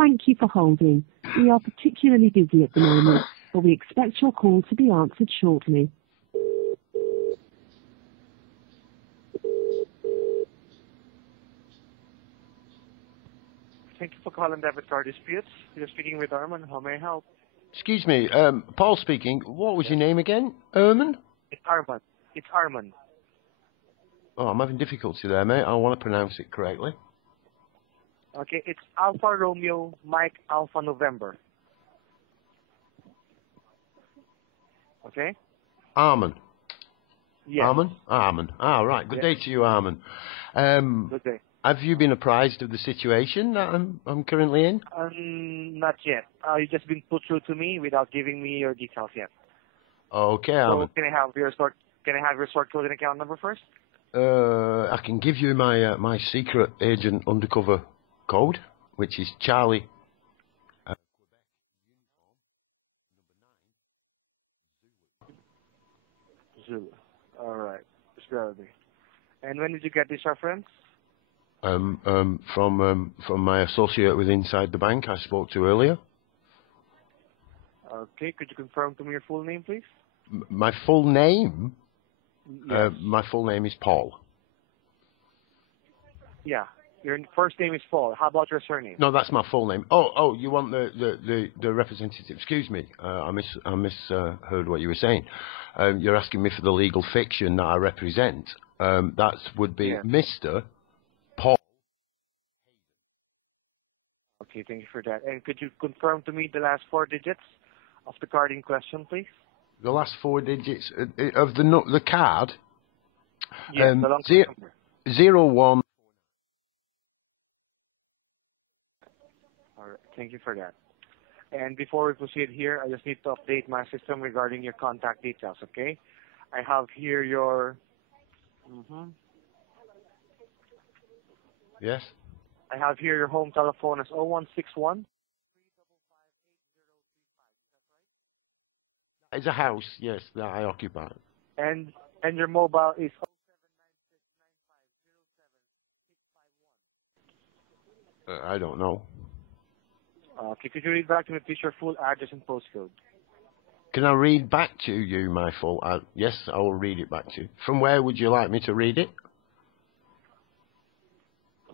Thank you for holding. We are particularly busy at the moment, but we expect your call to be answered shortly. Thank you for calling Debit Card Disputes. You're speaking with Arman. How may I help? Excuse me, Paul speaking. What was your name again? Erman? It's Arman. It's Arman. Oh, I'm having difficulty there, mate. I want to pronounce it correctly. Okay, it's Alpha Romeo Mike Alpha November. Okay? Arman. Yes. Arman? Arman. Ah, right. Good day to you, Arman. Good day. Have you been apprised of the situation that I'm currently in? Not yet. You've just been put through to me without giving me your details yet. Okay, So Arman. can I have your sort code and account number first? I can give you my my secret agent undercover code, which is Charlie. Zulu. All right. Just bear with me. And when did you get this reference? From my associate with Inside the Bank I spoke to earlier. Okay. Could you confirm to me your full name, please? My full name? Yes. My full name is Paul. Yeah. Your first name is Paul. How about your surname? No, that's my full name. Oh, you want the representative? Excuse me, I misheard what you were saying. You're asking me for the legal fiction that I represent. That would be Mr. Paul. Okay, thank you for that. And could you confirm to me the last 4 digits of the card in question, please? The last 4 digits of the card. Yes, the long number. 01. All right, thank you for that. And before we proceed here, I just need to update my system regarding your contact details, okay? I have here your... Yes? I have here your home telephone as 0161. It's a house, yes, that I occupy. And your mobile is... I don't know. Okay, could you read back to me, please, your full address and postcode? Can I read back to you my full... yes, I will read it back to you. From where would you like me to read it?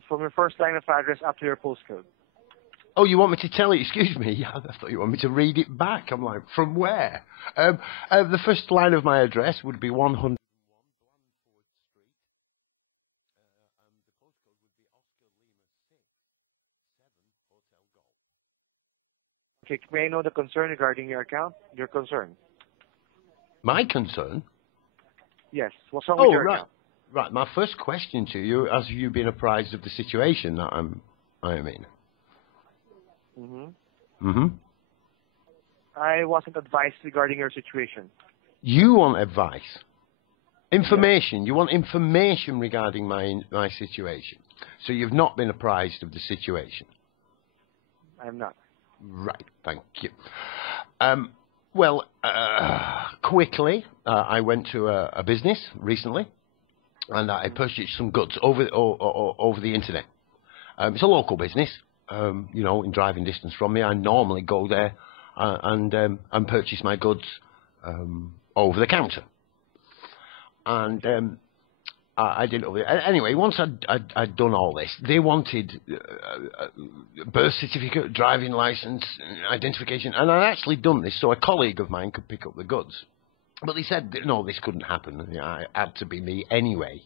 From your first line of address up to your postcode. Oh, you want me to tell it? Excuse me. Yeah, I thought you want me to read it back. I'm like, from where? The first line of my address would be 100. Okay, may I know the concern regarding your account? Your concern? My concern? Yes. What's wrong with your account? Right. My first question to you, have you been apprised of the situation that I am in? I wasn't advised regarding your situation. You want advice? Information? Yeah. You want information regarding my situation? So you've not been apprised of the situation? I'm not. Right, thank you. Quickly, I went to a business recently, and I purchased some goods over the internet. It's a local business, in driving distance from me. I normally go there and purchase my goods over the counter. And I did it over there. Anyway, once I'd done all this, they wanted birth certificate, driving license, identification, and I'd actually done this so a colleague of mine could pick up the goods. But they said, no, this couldn't happen. It had to be me anyway.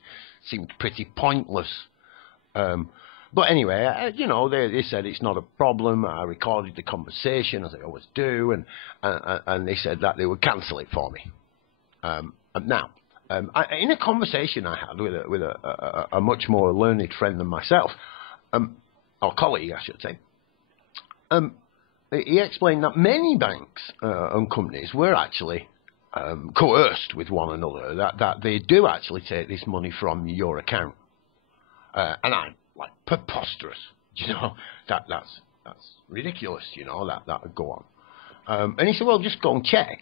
Seemed pretty pointless. But anyway, they said it's not a problem. I recorded the conversation, as I always do, and they said that they would cancel it for me. Now, in a conversation I had with a much more learned friend than myself, or colleague, I should say, he explained that many banks and companies were actually coerced with one another, that they do actually take this money from your account. And I'm like, preposterous, that's ridiculous, that would go on. And he said, well, just go and check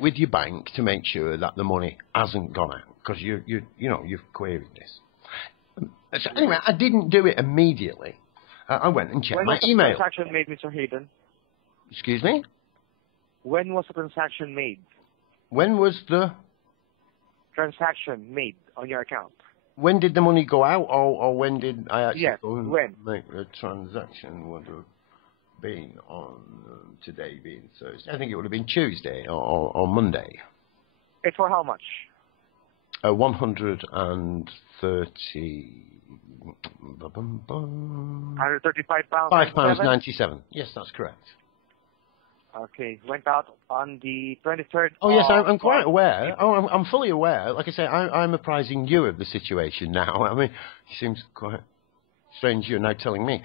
with your bank to make sure that the money hasn't gone out, because you've queried this. So anyway, I didn't do it immediately. I went and checked When my was the email. transaction made, Mr. Hayden? Excuse me? When was the transaction made? When was the... Transaction made on your account? When did the money go out, or when did I actually go and when? make the transaction? Would have been on today being Thursday. I think it would have been Tuesday or Monday. It's for how much? 130... £135. £5.97. Yes, that's correct. Okay, went out on the 23rd. Oh yes, I'm quite aware. Oh, I'm fully aware. Like I say, I'm apprising you of the situation now. I mean, it seems quite strange you're now telling me.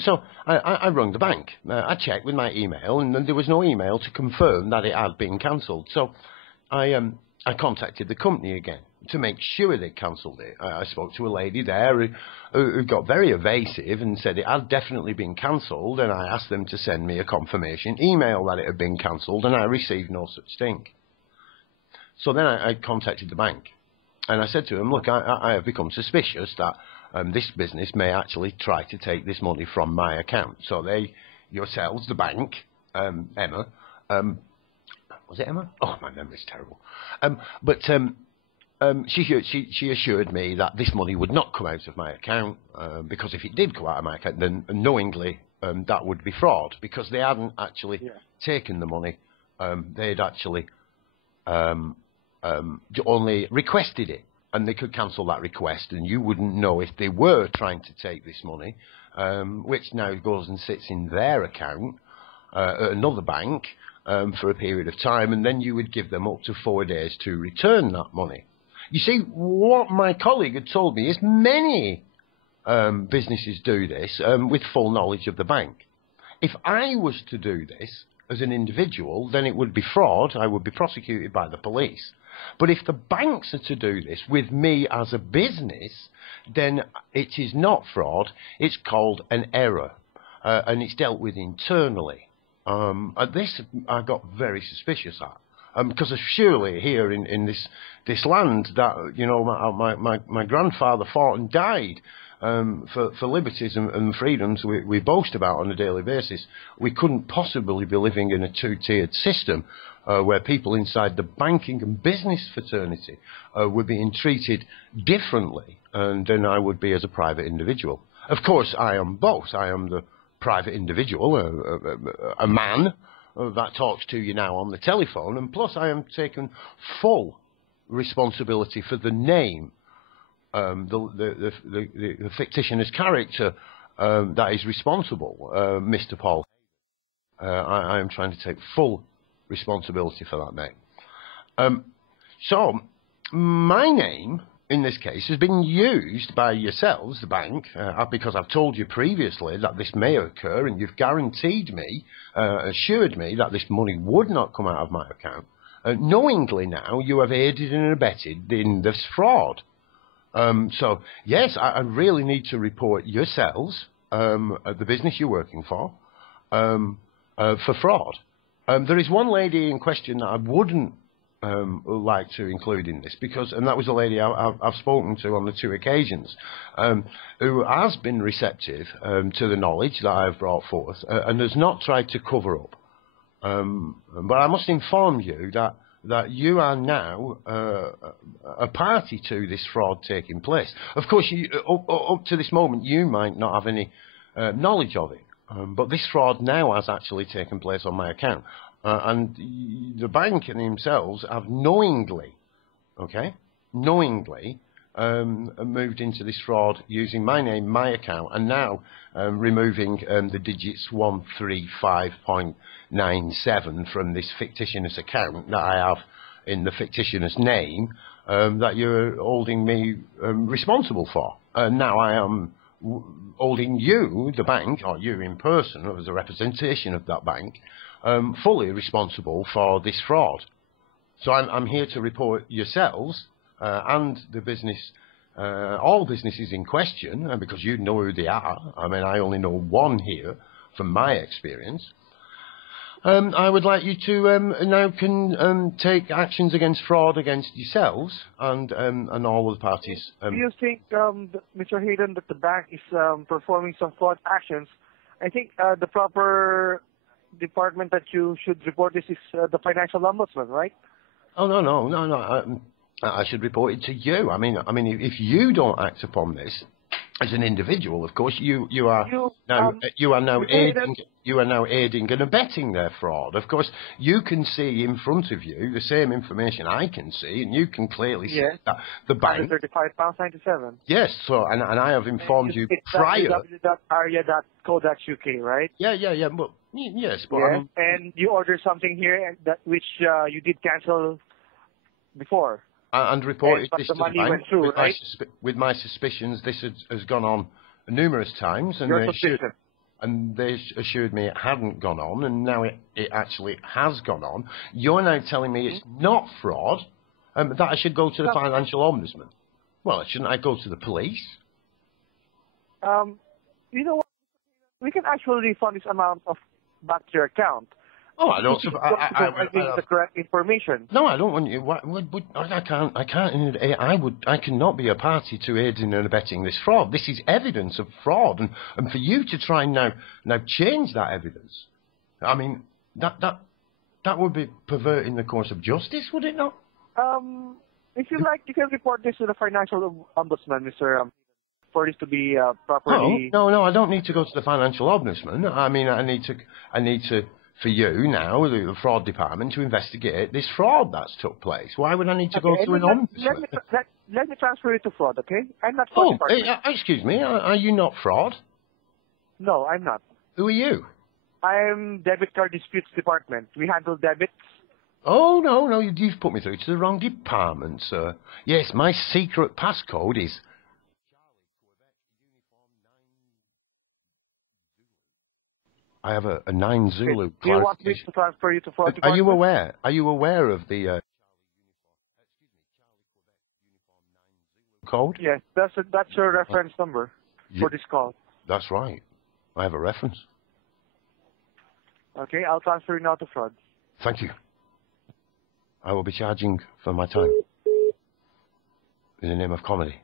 So I rung the bank. I checked with my email, and there was no email to confirm that it had been cancelled. So I contacted the company again to make sure they cancelled it. I spoke to a lady there who got very evasive and said it had definitely been cancelled, and I asked them to send me a confirmation email that it had been cancelled, and I received no such thing. So then I contacted the bank, and I said to them, look, I have become suspicious that this business may actually try to take this money from my account. So they, yourselves, the bank, Emma, was it Emma? Oh, my memory's terrible. She assured me that this money would not come out of my account, because if it did come out of my account, then knowingly that would be fraud, because they hadn't actually taken the money. They'd actually only requested it, and they could cancel that request, and you wouldn't know if they were trying to take this money, which now goes and sits in their account at another bank for a period of time, and then you would give them up to 4 days to return that money. You see, what my colleague had told me is many businesses do this with full knowledge of the bank. If I was to do this as an individual, then it would be fraud. I would be prosecuted by the police. But if the banks are to do this with me as a business, then it is not fraud. It's called an error, and it's dealt with internally. At this, I got very suspicious at. Because surely here in this land that, you know, my grandfather fought and died for liberties and freedoms we boast about on a daily basis. We couldn't possibly be living in a two-tiered system where people inside the banking and business fraternity were being treated differently than I would be as a private individual. Of course, I am both. I am the private individual, a man that talks to you now on the telephone, and plus I am taking full responsibility for the name, the fictitious character that is responsible, Mr. Paul. I am trying to take full responsibility for that name. So my name in this case has been used by yourselves, the bank, because I've told you previously that this may occur, and you've guaranteed me, assured me that this money would not come out of my account. Knowingly now, you have aided and abetted in this fraud. So, yes, I really need to report yourselves, the business you're working for fraud. There is one lady in question that I wouldn't like to include in this, and that was a lady I've spoken to on the 2 occasions, who has been receptive to the knowledge that I've brought forth and has not tried to cover up. But I must inform you that you are now a party to this fraud taking place. Of course, up to this moment, you might not have any knowledge of it, but this fraud now has actually taken place on my account. And the bank and themselves have knowingly moved into this fraud using my name, my account, and now removing the digits 135.97 from this fictitious account that I have in the fictitious name that you're holding me responsible for. Now I am holding you, the bank, or you in person as a representation of that bank, fully responsible for this fraud. So I'm here to report yourselves and the business, all businesses in question, because you know who they are. I mean, I only know one here from my experience. I would like you to now take actions against fraud against yourselves and all the parties. Do you think, Mr. Hayden, that the bank is performing some fraud actions? I think the proper department that you should report this is the financial ombudsman, right? Oh no! I should report it to you. I mean, if you don't act upon this as an individual, of course, you are now aiding and abetting their fraud. Of course, you can see in front of you the same information I can see, and you can clearly see that the bank. £135.97. Yes, so and I have informed you prior. www.aria.co.uk, right? Yeah. But yes, but yeah. And you ordered something here which you did cancel before. And reported this to the bank. Went through, right? With my suspicions, this has gone on numerous times, and they assured me it hadn't gone on, and now it actually has gone on. You're now telling me it's not fraud, that I should go to the financial ombudsman. Well, shouldn't I go to the police? You know what? We can actually refund this amount back to your account. Oh, I don't. The correct information. No, I don't want you. I can't. I cannot be a party to aiding and abetting this fraud. This is evidence of fraud, and for you to try and now change that evidence, I mean that would be perverting the course of justice, would it not? If you like, you can report this to the financial ombudsman, Mr. For this to be properly. No, I don't need to go to the financial ombudsman. I mean, I need to. For you now, the fraud department, to investigate this fraud that's took place. Why would I need to go to an ombudsman? Let me transfer you to fraud, okay? I'm not fraud department. Excuse me, are you not fraud? No, I'm not. Who are you? I'm debit card disputes department. We handle debits. Oh, no, you've put me through to the wrong department, sir. Yes, my secret passcode is... I have a 9 Zulu. Do you want me to transfer you to fraud department? Are you aware of the code? Yes, that's your reference number for this call. That's right. I have a reference. Okay, I'll transfer you now to fraud. Thank you. I will be charging for my time in the name of comedy.